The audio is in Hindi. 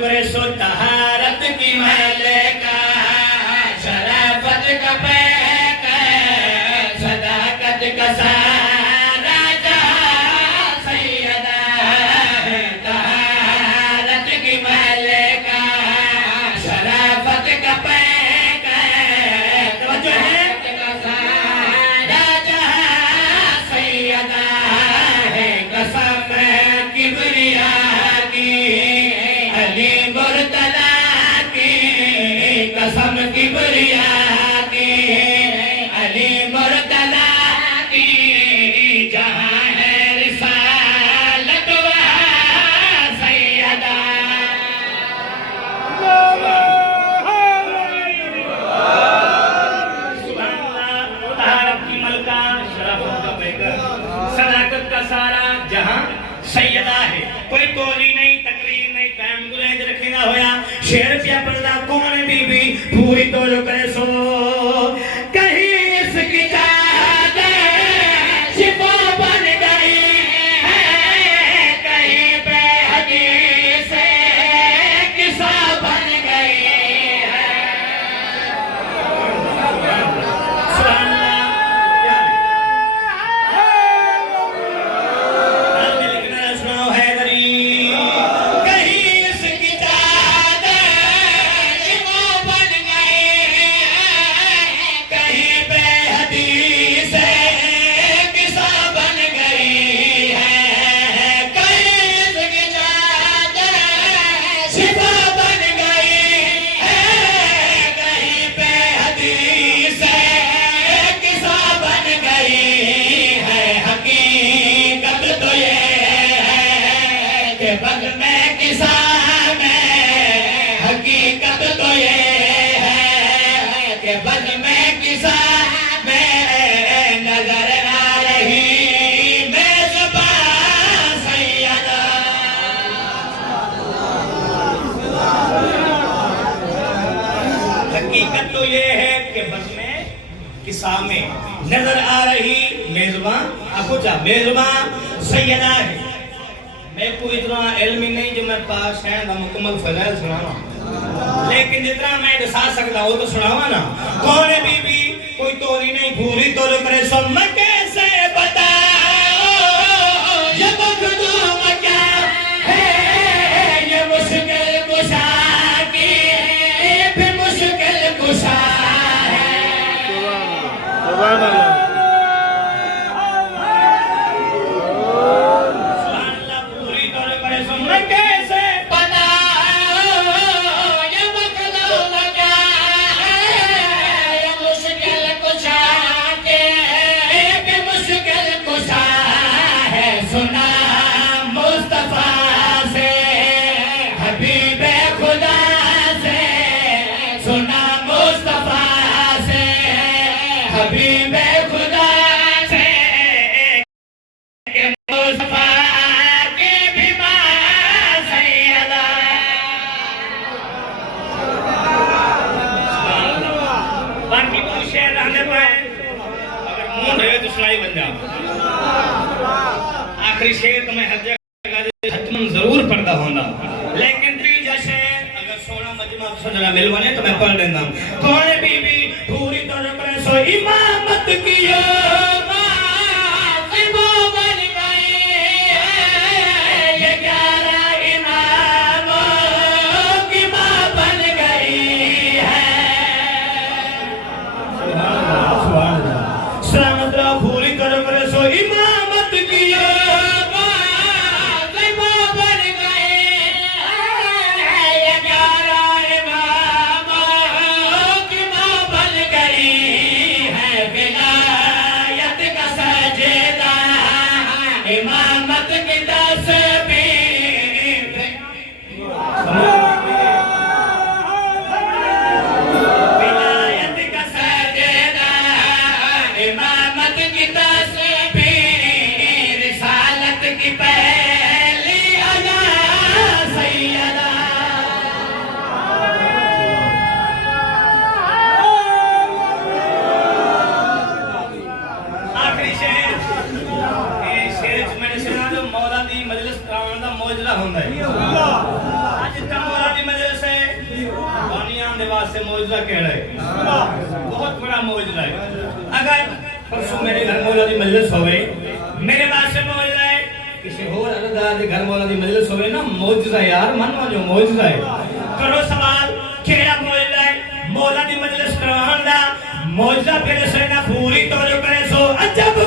करे सो तहारत की महल का शराफत का पैक सदाकत का सारा जहां सैयदा है तहारत की महल का शराफत का पैक तवज्जो है सारा जहां सैयदा है कसम किबरिया की अली मुर्तजा की कसम किबरिया की अली मुर्तजा की जहां है रिसालत वहां सैयदा सदाकत का सारा जहां सैयदा है कोई तोली नहीं तकरीर नहीं कायम गुलेज रखेगा होया शेर पिया पड़दा कौन बीबी पूरी तो जो करे सो कहीं इसकी चादर शिफा बन गई है कहीं पे हदीस किस्सा बन गई है सुभान बग में किसा में हकीकत तो ये है कि बग में किसा में नजर आ रही मेज़बान सैयदा हकीकत तो ये है कि बग में किसा में नजर आ रही मेज़बान आपको क्या मेज़बान सैयदा है मैं कोई इतना इल्मी नहीं जो मैं पास है ना मुकम्मल फजाइल सुनावा लेकिन जितना मैं दसा सकता वो तो सुनावा ना कौन है बीबी कोई तोरी नहीं पूरी तो करे सो मैं कैसे बताऊं ये मखदूम क्या है ये मुश्किल कुशा की भी मुश्किल कुशा है सुभान अल्लाह आखिरी शेर तो मैं हर जगह खत्म जरूर पढ़ता होना लेकिन तीजा शेर अगर सोना मजमा सजना मिल बने तो मैं पढ़ देना कौन बीबी पूरी तरह करे सो इमामत कियो मौला दी मजलिस कराने दा मौजला होंदा है। आज तक मौला वास्ते मौजूदा कहना है, बहुत बड़ा मौजूदा है। अगर परसों मेरे घर मौला दी मजलिस होवे, मेरे वास्ते मौजूदा है, किसी और अल्लाह दे घर मौला दी मजलिस होवे ना, मौजूदा यार मन जो मौजूदा है। करो सवाल केड़ा मौजूदा है मौला दी मजलिस करवान दा, मौजूदा फिर से ना पूरी तौर करे सो अजब